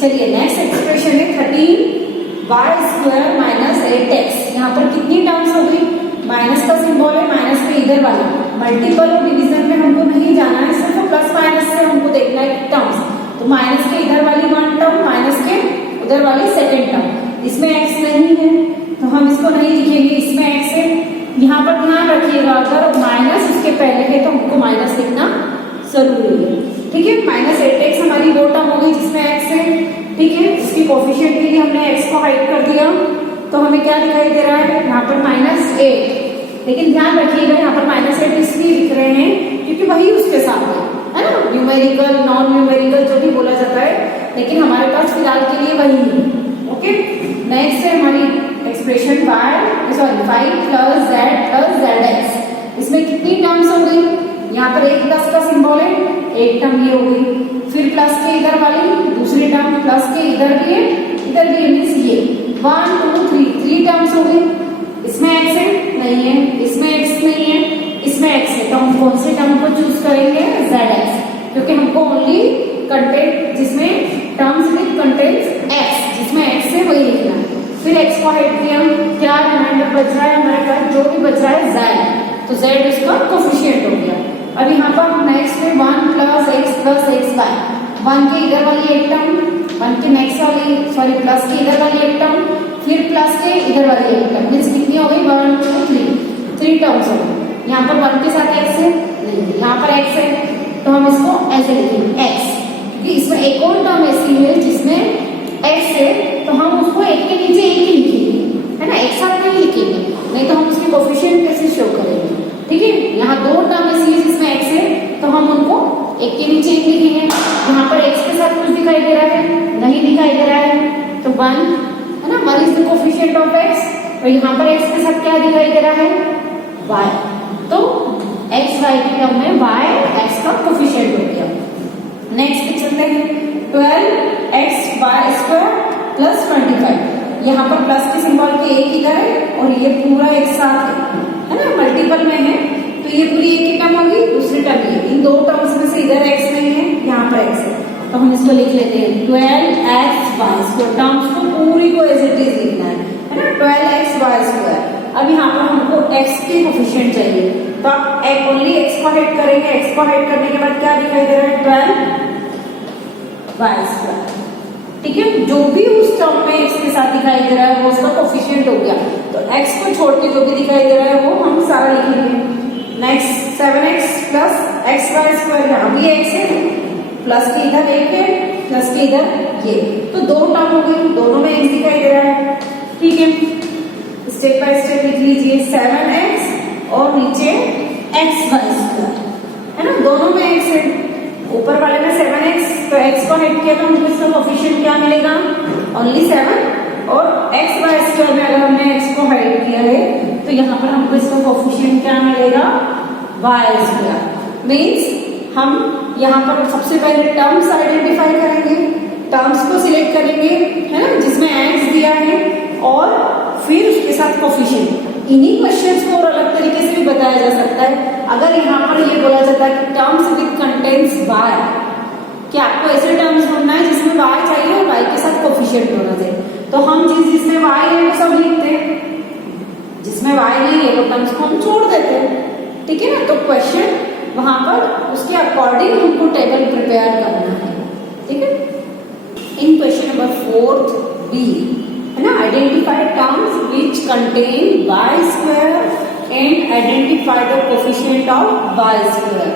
चलिए नेक्स्ट एक्सप्रेशन है 13y² माइनस 8x। यहाँ पर कितनी टर्म्स हो गई, माइनस का सिंबल है, माइनस के इधर वाले मल्टीपल और डिवीजन में हमको नहीं जाना है, सिर्फ प्लस माइनस से हमको देखना है टर्म्स। तो माइनस के इधर वाली 1 टर्म, माइनस के उधर वाली 2nd टर्म, इसमें x नहीं है तो हम इसको नहीं लिखेंगे, इसमें x है। यहाँ पर ध्यान रखिएगा, अगर माइनस उसके पहले है तो हमको माइनस लिखना जरूरी है, ठीक है। माइनस 8x हमारी वो टर्म हो गई जिसमें x है, ठीक है। इसकी कोफिशिएंट के लिए हमने x को हाइड कर दिया, तो हमें क्या दिखाई दे रहा है यहाँ पर -8। लेकिन ध्यान रखिएगा यहाँ पर -8 इसलिए लिख रहे हैं क्योंकि वही उसके साथ है ना, न्यूमेरिकल नॉन न्यूमेरिकल जो भी बोला जाता है, लेकिन हमारे पास फिलहाल के लिए वही है, ओके। नेक्स्ट है हमारी एक्सप्रेशन 5 + z + zx। इसमें कितनी टर्म्स हो गई, यहाँ पर एक प्लस का सिंबल है, एक टर्म ये हो गई, फिर प्लस के इधर वाली दूसरी टर्म, प्लस के इधर भी है, इधर भी मीन्स ये 1 2 3 टर्म्स हो गई। इसमें x है नहीं है, इसमें x नहीं है, इसमें x है, तो हम कौन से टर्म को चूज करेंगे, zx, क्योंकि हमको ओनली कंटेंट जिसमें टर्म्स विद कंटेंट्स x, जिसमें x है वही लिखना है। फिर x को हाइड किया, क्या रिमाइंडर बच रहा है हमारे पास, जो भी बच रहा है z, तो z इसका कोफिशिएंट हो गया। अब यहाँ पर नेक्स्ट है 1 + x + xy। 1 के इधर वाली एक टर्म, 1 के नेक्स्ट वाली प्लस के इधर वाली एक टर्म, फिर प्लस के इधर वाली एक टर्म, मीन्स कितनी हो गई 1 2 3 टर्म्स हो गई। यहाँ पर 1 के साथ x है नहीं, यहाँ पर x है तो हम इसको ऐसे लिखेंगे x, क्योंकि इसमें एक और टर्म ऐसी है जिसमें x है तो हम उसको एक के नीचे एक ही लिखेंगे, है ना, एक साथ नहीं लिखेंगे, नहीं तो हम उसकी कोफिशिएंट कैसे शो करेंगे, ठीक है। यहाँ 2 टर्म ऐसी है जिसमें x है तो हम उनको एक के नीचे एक लिखेंगे। यहाँ पर x के साथ कुछ दिखाई दे रहा है, नहीं दिखाई दे रहा है, तो 1 है ना, 1 is the coefficient of x, और यहाँ पर x के साथ क्या दिखाई दे रहा है, y, तो x y की टर्म में y x का कोफिशिएंट हो गया। नेक्स्ट पे चलते हैं 12xy² + 25। यहाँ पर प्लस के सिंबल के एक इधर है और ये पूरा एक साथ है ना, मल्टीपल में है, तो ये पूरी एक ही टर्म होगी, दूसरी टर्म ये, इन 2 टर्म्स में से इधर x नहीं है, यहाँ पर x है, तो हम इसको लिख लेते हैं 12xy²। टर्म्स को पूरी को एज इट इज लिखना है ना, 12xy²। अब यहाँ पर हमको x की कोफिशिएंट चाहिए, तो आप ओनली x को हाइड करेंगे, x को हाइड करने के बाद क्या दिखाई दे रहा है 12y², ठीक है। जो भी उस टर्म में x के साथ दिखाई दे रहा है वो उसका कोफिशिएंट हो गया, तो x को छोड़ के जो भी दिखाई दे रहा है वो हम सारा लिखेंगे। नेक्स्ट 7x + xy², यहाँ भी x है, प्लस के इधर एक है, प्लस के इधर ये, तो 2 टर्म हो गई, दोनों में x दिखाई दे रहा है, ठीक है। स्टेप बाय स्टेप लिख लीजिए 7x और नीचे xy², है ना, दोनों में x है, ऊपर वाले में 7x, तो x को हाइड किया तो हमको इसका कोफिशिएंट क्या मिलेगा, ओनली 7, और xy² में अगर हमने x को हाइड किया है तो यहाँ पर हमको इसका कोफिशिएंट क्या मिलेगा, y²। मीन्स हम यहाँ पर सबसे पहले टर्म्स आइडेंटिफाई करेंगे, टर्म्स को सिलेक्ट करेंगे, है ना, जिसमें x दिया है, और फिर उसके साथ कोफिशिएंट। इन्हीं क्वेश्चंस को और अलग तरीके से भी बताया जा सकता है। अगर यहाँ पर ये बोला जाता है कि टर्म्स विद कंटेंट्स y, कि आपको ऐसे टर्म्स ढूंढना है जिसमें y चाहिए और y के साथ कोफिशिएंट होना चाहिए, तो हम जिसमें y है वो सब लिखते हैं, जिसमें y नहीं है वो टर्म्स को हम छोड़ देते हैं, ठीक है ना। तो क्वेश्चन वहां पर उसके अकॉर्डिंग हमको टेबल प्रिपेयर करना है, ठीक है। इन क्वेश्चन नंबर 4b है ना, identify terms which contain y² and identify the coefficient of y²,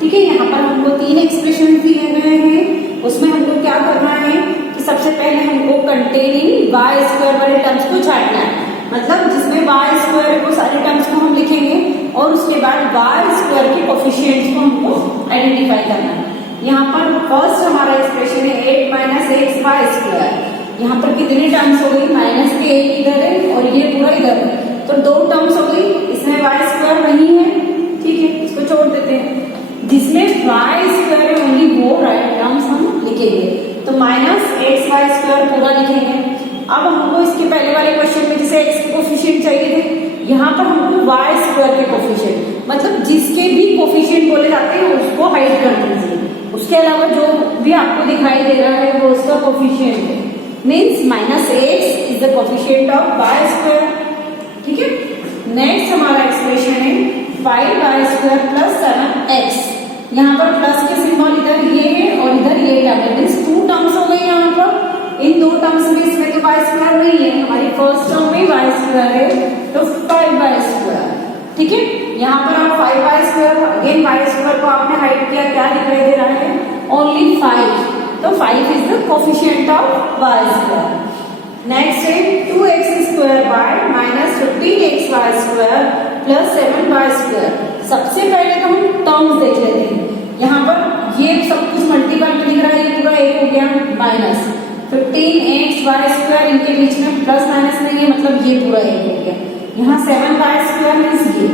ठीक है। यहाँ पर हमको 3 एक्सप्रेशन दिए गए हैं, उसमें हमको क्या करना है कि सबसे पहले हमको कंटेनिंग y² वाले टर्म्स को छांटना है, मतलब जिसमें y² है वो सारे टर्म्स को हम लिखेंगे, और उसके बाद y² के कोफिशिएंट्स को हमको आइडेंटिफाई करना है। यहाँ पर फर्स्ट हमारा एक्सप्रेशन है 8 - xy², यहाँ पर कितनी टर्म्स हो गई, माइनस के एक इधर है और ये पूरा इधर है, तो 2 टर्म्स हो गई। इसमें y स्क्वायर नहीं है, ठीक है, इसको छोड़ देते हैं। जिसमें y स्क्वायर है ओनली वो राइट टर्म्स हम लिखेंगे, तो माइनस एक्स वाई स्क्वायर पूरा लिखेंगे। अब हमको इसके पहले वाले क्वेश्चन में जैसे x के कोफिशिएंट चाहिए थे, यहाँ पर हमको y स्क्वायर के कोफिशिएंट, मतलब जिसके भी कोफिशिएंट बोले जाते हैं उसको हाइड कर दीजिए। उसके अलावा जो भी आपको दिखाई दे रहा है वो उसका कोफिशिएंट है, means minus x is the coefficient of y square, ठीक है। नेक्स्ट हमारा एक्सप्रेशन है 5y स्क्वायर प्लस 7x। यहाँ पर प्लस के सिंबल इधर ये है और इधर ये टर्म है, मीन्स 2 टर्म्स हो गई यहाँ पर। इन 2 टर्म्स में इसमें तो y स्क्वायर नहीं है, हमारी फर्स्ट टर्म में y स्क्वायर है, तो 5y स्क्वायर, ठीक है। यहाँ पर आप 5y square, again y square को आपने हाइड किया, क्या दिखाई दे रहा है, ओनली 5, तो 5 is the coefficient of y square. Next है 2x square by minus 15xy square plus 7y square. सबसे पहले तो हम टर्म्स देख लेते हैं। यहाँ पर ये सब कुछ मल्टीपल में दिख रहा है, ये पूरा एक हो गया, माइनस 15xy स्क्वायर, इनके बीच में प्लस माइनस नहीं है, मतलब ये पूरा एक हो गया। यहाँ 7y स्क्वायर मीन्स ये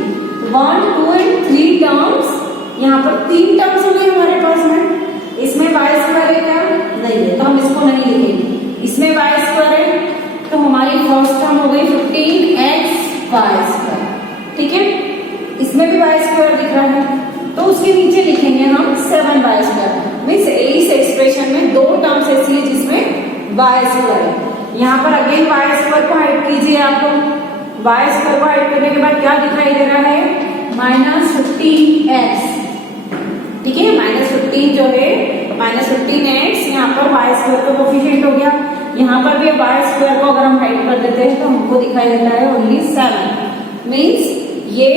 1, 2 एंड 3 टर्म्स, यहाँ पर 3 टर्म्स हो गए हमारे पास में। इसमें y स्क्वायर है क्या, नहीं है, तो हम इसको नहीं लिखेंगे। इसमें y स्क्वायर है, तो हमारी फर्स्ट टर्म हो गई 15xy स्क्वायर, ठीक है। इसमें भी y स्क्वायर दिख रहा है, तो उसके नीचे लिखेंगे हम 7y स्क्वायर। मीन्स इस एक्सप्रेशन में 2 टर्म्स ऐसी है जिसमें y स्क्वायर है। यहाँ पर अगेन y स्क्वायर को हाइड कीजिए आप लोग। y स्क्वायर को हाइड करने के बाद क्या दिखाई दे रहा है, माइनस 15x, ठीक है। माइनस 15 जो है, माइनस 15x, यहाँ पर y स्क्वायर का कोफिशिएंट हो गया। यहाँ पर भी y स्क्वायर को अगर हम हाइड कर देते हैं तो हमको दिखाई देता है ओनली 7। मीन्स ये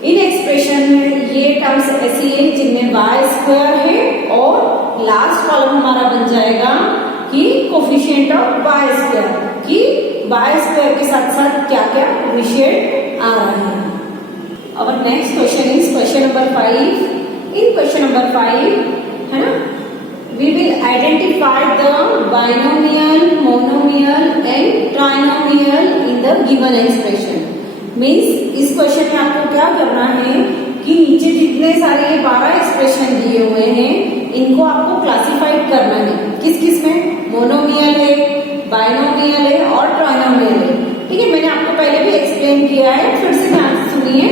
इन एक्सप्रेशन में ये टर्म्स ऐसी है जिनमें y स्क्वायर है और लास्ट कॉलम हमारा बन जाएगा कि कोफिशिएंट ऑफ y स्क्वायर, कि y स्क्वायर के साथ साथ क्या क्या कोफिशिएंट आ रहा है। और next question is question number 5। In question number 5 है ना, we will identify the binomial, monomial and trinomial in the given expression। Means इस क्वेश्चन में आपको क्या करना है कि नीचे जितने सारे ये 12 एक्सप्रेशन दिए हुए हैं इनको आपको क्लासिफाइड करना है। किस किस में, मोनोमियल है, बाइनोमियल है और ट्राइनोमियल है, ठीक है। मैंने आपको पहले भी एक्सप्लेन किया है, फिर से ध्यान से सुनिए,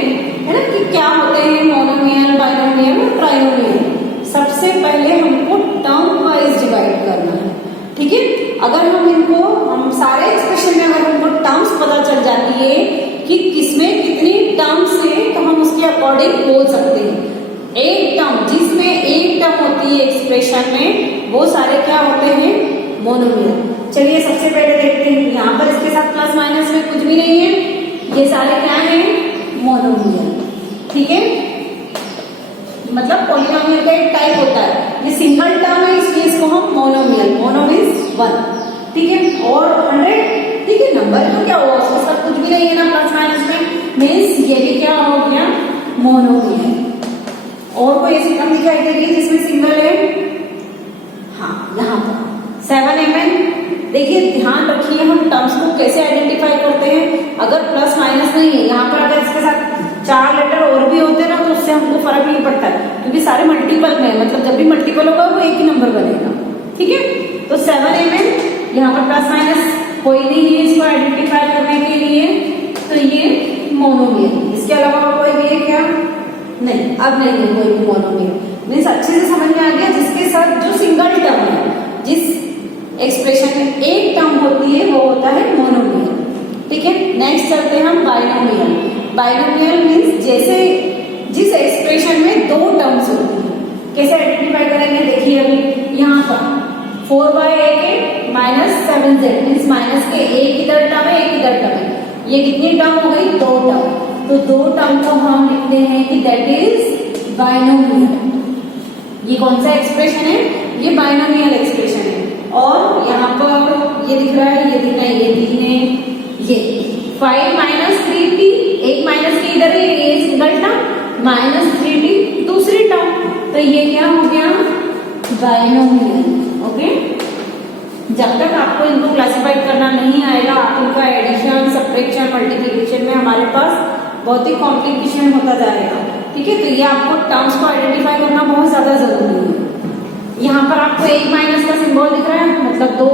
है ना, कि क्या होते हैं मोनोमियल, बाइनोमियल और ट्राइनोमियल। सबसे पहले हमको टर्म वाइज डिवाइड करना है, ठीक है। अगर हम सारे एक्सप्रेशन में अगर हमको टर्म्स पता चल जाती है कि किसमें कितनी टर्म्स है, तो हम उसके अकॉर्डिंग बोल सकते हैं। एक टर्म, जिसमें एक टर्म होती है एक्सप्रेशन में, वो सारे क्या होते हैं, मोनोमियल। चलिए सबसे पहले देखते हैं, यहाँ पर इसके साथ प्लस माइनस में कुछ भी नहीं है, ये सारे क्या है, मोनोमियल, ठीक है। मतलब पॉलिनोमियल का एक टाइप होता है, ये सिंगल टर्म है इसलिए इसको हम मोनोमियल, मोनो मीन्स 1, ठीक है। और 100, ठीक है, नंबर तो क्या हुआ, उसके साथ कुछ भी नहीं है ना प्लस माइनस में, मीन्स ये भी क्या हो गया, मोनोमियल। और कोई ऐसी टर्म दिखाई दे रही है जिसमें सिंगल है, हाँ, यहाँ पर 7 mn। देखिए ध्यान रखिए हम टर्म्स को कैसे आइडेंटिफाई करते हैं। अगर प्लस माइनस नहीं है, यहाँ पर अगर इसके साथ 4 लेटर और भी होते ना तो उससे हमको फर्क नहीं पड़ता है, क्योंकि सारे मल्टीपल में, मतलब जब भी मल्टीपल होगा वो एक ही नंबर बनेगा, ठीक है। तो 7 mn, यहाँ पर प्लस माइनस कोई नहीं है इसको आइडेंटिफाई करने के लिए, तो ये मोनोमियल। इसके अलावा कोई भी है क्या, नहीं, अब नहीं है कोई भी मोनोमियल। मीन्स अच्छे से समझ में आ गया, जिसके साथ जो सिंगल टर्म है, जिस एक्सप्रेशन में एक टर्म होती है वो होता है मोनोमियल, ठीक है। नेक्स्ट चलते हैं हम बाइनोमियल। बाइनोमियल मीन्स जैसे जिस एक्सप्रेशन में 2 टर्म्स होती है। कैसे आइडेंटिफाई करेंगे, देखिए अभी यहाँ पर 4/a के माइनस 7z, मीन्स माइनस के एक इधर टर्म है, एक इधर टर्म है, ये कितनी टर्म हो गई, 2 टर्म। तो 2 टर्म को हम लिखते हैं कि दैट इज बाइनोमियल। ये कौन सा एक्सप्रेशन है, ये बाइनोमियल एक्सप्रेशन है। और यहाँ पर ये दिख रहा है, ये दिख रहा है, ये 3 है, ये 5 माइनस 3t, एक माइनस के इधर है, ये सिंगल टर्म, माइनस 3t दूसरी टर्म, तो ये क्या हो गया, बाइनोमियल, ओके। जब तक आपको इनको क्लासिफाई करना नहीं आएगा, आप इनका एडिशन, सब्ट्रैक्शन, मल्टीप्लिकेशन में हमारे पास बहुत ही कॉम्प्लिकेशन होता जाएगा। ठीक है, तो ये आपको टर्म्स को आइडेंटिफाई करना बहुत ज्यादा जरूरी है। यहाँ पर आपको एक माइनस का सिंबल दिख रहा है, मतलब दो,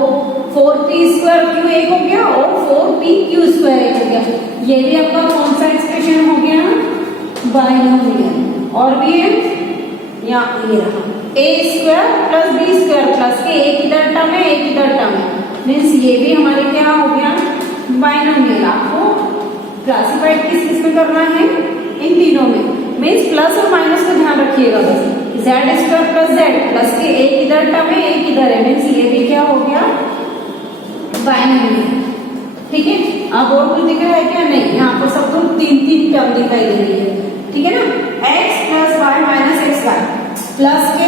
4p² एक हो गया और 4pq² एक हो गया। ये भी आपका कौन सा एक्सप्रेशन हो गया, बाइनोमियल। और भी है यहाँ ये रहा a² प्लस b² प्लस के एक इधर टर्म है एक इधर टर्म है, मीन्स ये भी हमारे क्या हो गया, बाइनोमियल। आपको क्लासिफाइड किस में करना है, इन तीनों में, मीन्स प्लस और माइनस का ध्यान रखिएगा बस। z² प्लस z प्लस के एक इधर टर्म है एक इधर है, मीन्स ये भी क्या हो गया, बाइनोमियल। ठीक है, अब और कुछ दिख रहा है क्या, नहीं, यहाँ पर सब तो तीन टर्म दिखाई दे रही है। ठीक है ना, x plus Y minus X Y plus के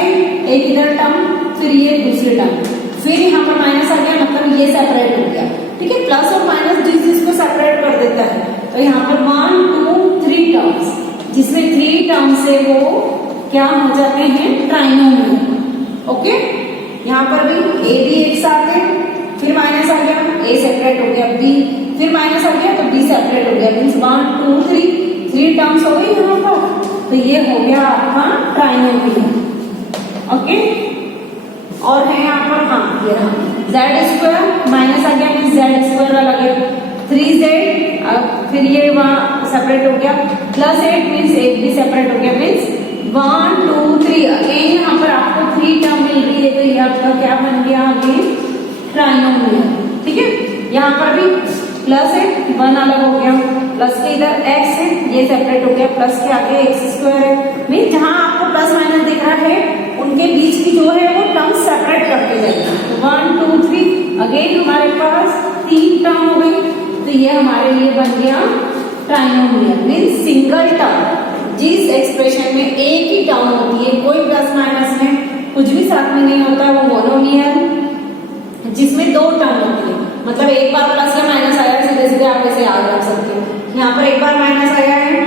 एक इधर टर्म, फिर ये दूसरी टर्म, फिर यहाँ पर माइनस आ गया, मतलब ये सेपरेट हो गया। ठीक है, प्लस और माइनस जिसको सेपरेट कर देता है, तो यहाँ पर 1 2 3 टर्म्स, जिसमें 3 टर्म्स से वो क्या हो जाते हैं, ट्राइनोमियल। ओके, यहाँ पर भी a भी एक साथ है, फिर माइनस आ गया, a सेपरेट हो गया, b फिर माइनस आ गया तो b सेपरेट हो गया, मीन्स 1 2 3 टर्म्स हो गई यहाँ पर, तो ये हो गया आपका ट्राइनोमियल। ओके, और है यहाँ पर, हाँ ये रहा z² माइनस आ गया, मीन्स z² वाला गया, 3z, फिर ये वहाँ सेपरेट हो गया, प्लस 8 मीन्स 8 भी सेपरेट हो गया, मीन्स 1 2 3 अगेन यहाँ पर आपको 3 टर्म मिल रही है, तो ये आपका क्या बन गया, अगेन ट्राइनोमियल। ठीक है, यहाँ पर भी प्लस है, 1 अलग हो गया, प्लस के इधर x है, ये सेपरेट हो गया, प्लस के आगे x² है, मीन्स जहाँ आपको प्लस माइनस दिख रहा है उनके बीच की जो है वो टर्म सेपरेट करके जाएगा। 1 2 3 अगेन हमारे पास 3 टर्म हो गई, तो ये हमारे लिए बन गया ट्राइनोमियल, मीन्स सिंगल टर्म। जिस एक्सप्रेशन में एक ही टर्म होती है, कोई प्लस माइनस में कुछ भी साथ में नहीं होता, वो मोनोमियल। जिसमें 2 टर्म होती है, मतलब एक बार प्लस या माइनस आया, सीधे सीधे आप इसे याद रख सकते हो। यहाँ पर एक बार माइनस आया है,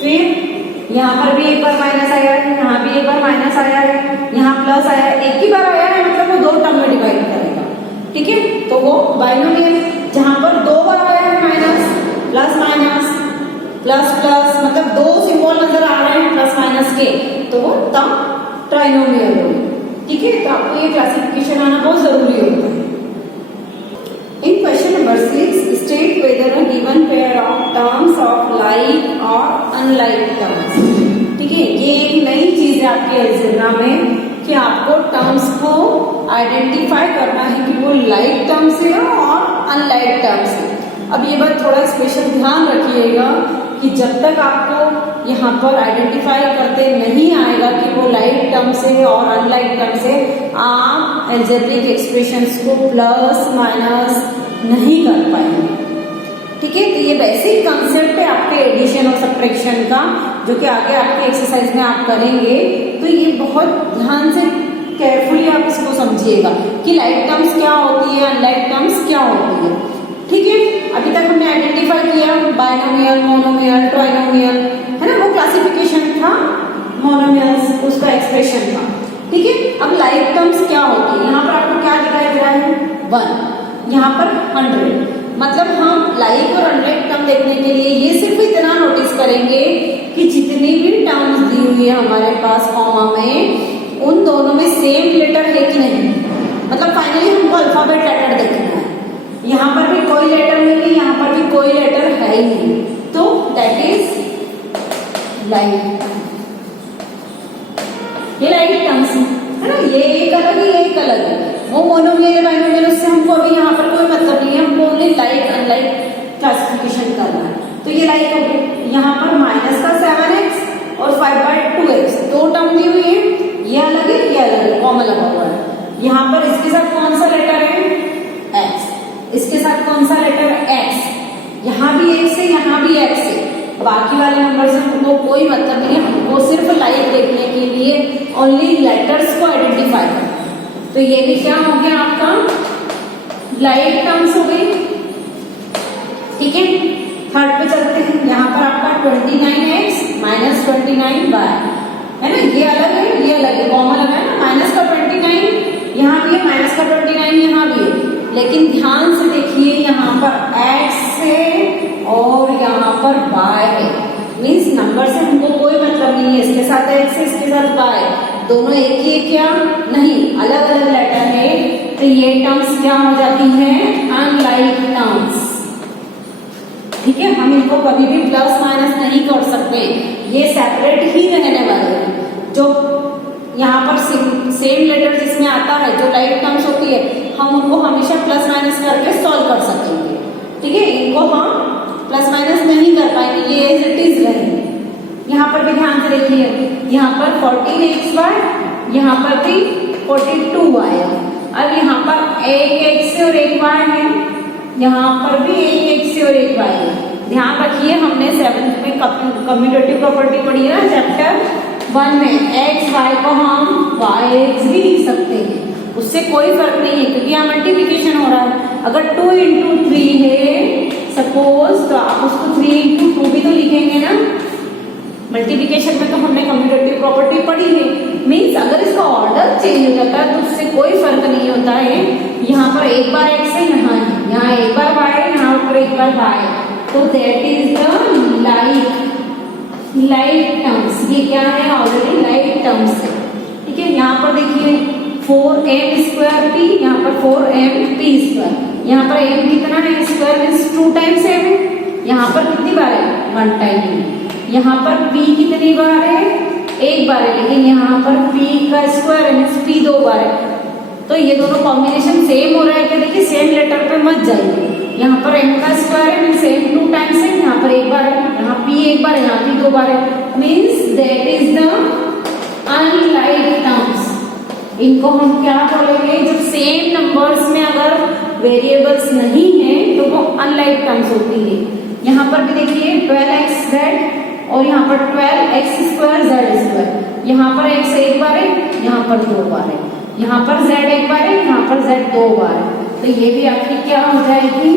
फिर यहाँ पर भी एक बार माइनस आया है, यहाँ भी एक बार माइनस आया है, यहाँ प्लस आया है, एक ही बार आया है, मतलब वो 2 टर्म में डिवाइड करेगा। ठीक है, तो वो बाइनोमियल। जहाँ पर 2 बार आया है minus plus minus plus plus, मतलब 2 सिंबल नजर आ रहे हैं प्लस माइनस के, तो वो तब ट्राइनोमियल होगी। ठीक है, तो आपको ये क्लासिफिकेशन आना बहुत जरूरी होता है। In question number 6 state whether a given pair of terms of like और अनलाइक टर्म्स। ठीक है, ये एक नई चीज है आपके अलजेब्रा में कि आपको टर्म्स को आइडेंटिफाई करना है कि वो लाइक टर्म्स है और अनलाइक टर्म्स है। अब ये बात थोड़ा स्पेशल ध्यान रखिएगा कि जब तक आपको यहाँ पर आइडेंटिफाई करते नहीं आएगा कि वो लाइक टर्म से और अनलाइक टर्म से, आप अलजेब्रिक एक्सप्रेशंस को प्लस माइनस नहीं कर पाएंगे। ठीक है, तो ये वैसे ही कंसेप्ट है आपके एडिशन और सब्ट्रैक्शन का, जो कि आगे आपके एक्सरसाइज में आप करेंगे, तो ये बहुत ध्यान से केयरफुली आप इसको समझिएगा कि लाइक टर्म्स क्या होती है, अनलाइक टर्म्स क्या होती है। ठीक है, अभी तक हमने आइडेंटिफाई किया बाइनोमियल, मोनोमियल, ट्राइनोमियल, है ना, वो क्लासिफिकेशन था, मोनोमियल्स उसका एक्सप्रेशन था। ठीक है, अब लाइक टर्म्स क्या होती है, यहाँ पर आपको क्या दिखाई दे रहा है, 1, यहाँ पर 100, मतलब हम लाइक और अनलाइक टर्म देखने के लिए ये सिर्फ इतना नोटिस करेंगे कि जितनी भी टर्म्स दी हुई है हमारे पास कॉमा में, उन दोनों में सेम लेटर है कि नहीं, मतलब फाइनली हमको अल्फाबेट लेटर देखना है। यहाँ पर भी कोई लेटर नहीं है, यहाँ पर भी कोई लेटर है ही नहीं, तो दैट इज लाइक। ये लाइक टर्म्स है ना, ये एक अलग है, ये एक अलग है, वो मोनोमियल बाइनोमियल, उससे हमको अभी यहाँ पर कोई मतलब नहीं है, हमको ओनली लाइक अनलाइक क्लासिफिकेशन करना है। तो ये लाइक हो गई, यहाँ पर माइनस का 7x और 5/2x 2 टर्म दी हुई है, ये अलग है, ये अलग है, कॉमन लगा हुआ है। यहाँ पर इसके साथ कौन सा लेटर है, x, इसके साथ कौन सा लेटर x, यहाँ भी x है, यहाँ भी x है, बाकी वाले नंबर से हमको कोई मतलब नहीं है, हमको सिर्फ लाइक देखने के लिए ओनली लेटर्स को आइडेंटिफाई करना है। तो ये भी क्या हो गया आपका लाइक टर्म्स हो गई। ठीक है, थर्ड पे चलते हैं, यहाँ पर आपका 29x माइनस 29y है ना, ये अलग है, ये अलग है, कॉमन लगा है ना, माइनस का 29 यहाँ भी है, माइनस का 29 यहाँ भी लेकिन ध्यान से देखिए यहाँ पर x है और यहाँ पर y है, मीन्स नंबर से हमको कोई मतलब नहीं है, इसके साथ x है इसके साथ y, दोनों एक ही है क्या? नहीं, अलग अलग लेटर है, तो ये टर्म्स क्या हो जाती हैं? Unlike terms. ठीक है, हम इनको कभी भी प्लस माइनस नहीं कर सकते, ये सेपरेट ही रहने वाले हैं। जो यहाँ पर सेम लेटर जिसमें आता है, जो लाइक टर्म्स होती है, हम उनको हमेशा प्लस माइनस करके सॉल्व कर सकेंगे। ठीक है, इनको हम प्लस माइनस नहीं कर पाएंगे, ये एज इट इज रहेंगे। यहाँ पर भी ध्यान से देखिए, यहाँ पर 14xy, यहाँ पर भी 42y है। अब यहाँ पर एक x और एक y है, यहाँ पर भी एक x और एक y है। ध्यान रखिए, हमने 7th में कम्यूटेटिव प्रॉपर्टी पढ़ी है ना, चैप्टर 1 में x y को हम yx भी लिख सकते हैं, उससे कोई फर्क नहीं है क्योंकि यहाँ मल्टीप्लिकेशन हो रहा है। अगर 2 into 3 है सपोज, तो आप उसको 3 into 2 भी तो लिखेंगे ना। मल्टीप्लिकेशन में तो हमने कम्यूटेटिव प्रॉपर्टी पढ़ी है, मीन्स अगर इसका ऑर्डर चेंज हो जाता है तो उससे कोई फर्क नहीं होता है। यहाँ पर एक बार x है, यहाँ एक बार y है, यहाँ पर एक बार y है, तो that is the like terms. ये क्या है? ऑलरेडी लाइक टर्म्स है। ठीक है, यहाँ पर देखिए 4m²p, यहाँ पर 4mp²। यहाँ पर m कितना है? Square means 2 times m। यहाँ पर कितनी बार है? 1 टाइम। यहाँ पर p कितनी बार है? 1 बार है, लेकिन यहाँ पर p का स्क्वायर मीन्स p 2 बार है। तो ये दोनों कॉम्बिनेशन सेम हो रहा है क्या? देखिए सेम लेटर पे मत जाइए। यहाँ पर m का स्क्वायर है मीन्स सेम 2 टाइम्स है, यहाँ पर 1 बार है, यहाँ p 1 बार है, यहाँ p 2 बार है, means that is the unlike terms. इनको हम क्या बोलेंगे? जब सेम नंबर्स में अगर वेरिएबल्स नहीं है तो वो अनलाइक टर्म्स होती है। यहाँ पर भी देखिए 12xz और यहाँ पर 12x² z²। यहाँ पर x 1 बार है, यहाँ पर 2 बार है, यहाँ पर z 1 बार है, यहाँ पर z 2 बार है, तो ये भी आपकी क्या हो जाएगी?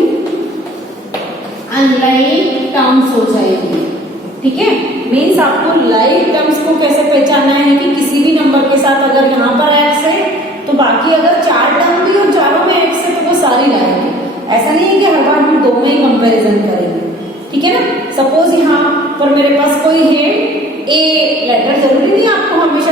अनलाइक टर्म्स हो जाएगी। ठीक है, मीन्स आपको लाइक टर्म्स को कैसे पहचानना है कि किसी भी नंबर के साथ अगर यहाँ पर x है तो बाकी अगर 4 टर्म भी और चारों में x है तो वो सारी लाएंगे। ऐसा नहीं है कि हर बार हम 2 में ही कंपैरिजन करेंगे। ठीक है ना, सपोज यहाँ पर मेरे पास कोई है a लेटर, जरूरी नहीं आपको हमेशा